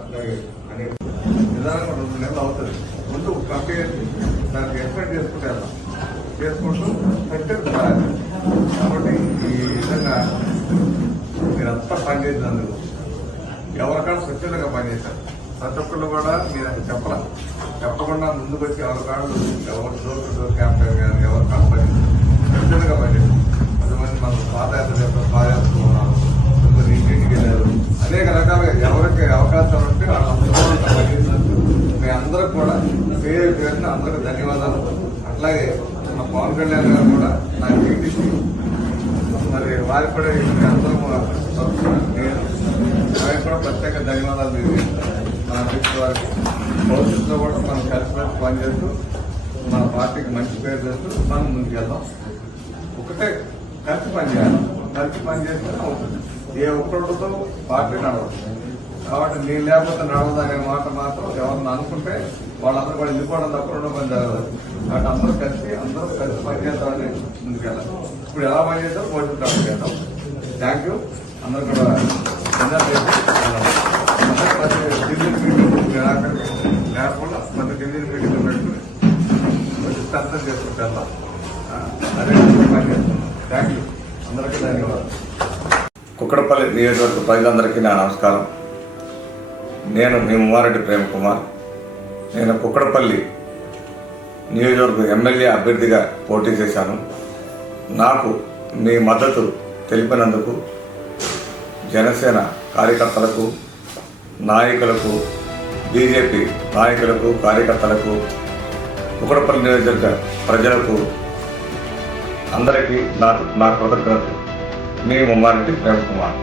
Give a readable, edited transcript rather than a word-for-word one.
అట్లాగే అనేక నిదానంగా 2 నెలలు అవుతుంది. ముందు కంపెనీ దానికి ఎక్స్పెక్ట్ చేసుకుంటే చేసుకుంటూ సక్సెస్ రాయాలి. కాబట్టి ఈ విధంగా మీరంతా పనిచేసినందుకు ఎవరికాడ స్వచ్ఛందంగా పనిచేశారు. ప్రతి ఒక్కళ్ళు కూడా మీరు చెప్పకుండా ముందుకు వచ్చి ఎవరికాళ్ళు ఎవరి డోర్ క్యాంపెయిన్ కానీ ఎవరికాళ్ళు స్వచ్ఛందంగా పనిచేశారు. 10 మంది మన పాదయాత్ర ఉన్నారు, కొందరు ఇంటింటికి వెళ్ళారు. అనేక రకాలుగా ఎవరికి అవకాశం ఉంటే వాళ్ళందరూ పనిచేసినందుకు మీ అందరూ కూడా పేరున అందరికీ ధన్యవాదాలు. అట్లాగే మన పవన్ కళ్యాణ్ గారు కూడా నాకు ఇంటికి మరి వారికి కూడా అందరూ నేను వారికి కూడా ప్రత్యేక ధన్యవాదాలు తెలియజేస్తాను. మన అధ్యక్షుల వారికి భవిష్యత్తులో కూడా మనం కలిసిమెలిసి పనిచేస్తూ మన పార్టీకి మంచి పేరు చేస్తూ మనం ముందుకెళ్దాం. ఒకటే కలిసి పనిచేయాలి. కలిసి పనిచేస్తేనే అవుతుంది. ఏ ఒక్కరితో పార్టీ నడవదు. కాబట్టి నేను లేకపోతే నడవదు అనే మాట మాత్రం ఎవరన్నా అనుకుంటే వాళ్ళందరూ కూడా వెళ్ళిపోవడం తప్ప 2 పని జరగదు. కాబట్టి అందరూ కలిసి పనిచేద్దామని ముందుకెళ్ళాలి. ఇప్పుడు ఎలా పనిచేద్దాం భవిష్యత్తు పనిచేద్దాం. Thank you. అందరూ కూడా ప్రతి ఢిల్లీ మీటింగ్ లేకుండా ప్రతి ఢిల్లీ మీటింగ్ పెట్టుకుని అర్థం చేసుకుంటే వెళ్దాం. అదే పనిచేస్తాం. Thank you. అందరికీ ధన్యవాదాలు. కుక్కడపల్లి నియోజకవర్గ ప్రజలందరికీ నా నమస్కారం. నేను మీ ముమ్మారెడ్డి ప్రేమ్ కుమార్. నేను కుక్కడపల్లి నియోజకవర్గ ఎమ్మెల్యే అభ్యర్థిగా పోటీ చేశాను. నాకు మీ మద్దతు తెలిపినందుకు జనసేన కార్యకర్తలకు, నాయకులకు, బీజేపీ నాయకులకు, కార్యకర్తలకు, కుక్కడపల్లి నియోజకవర్గ ప్రజలకు అందరికీ నా కృతజ్ఞతలు. మీ ముమ్మారెడ్డి ప్రేమ్ కుమార్.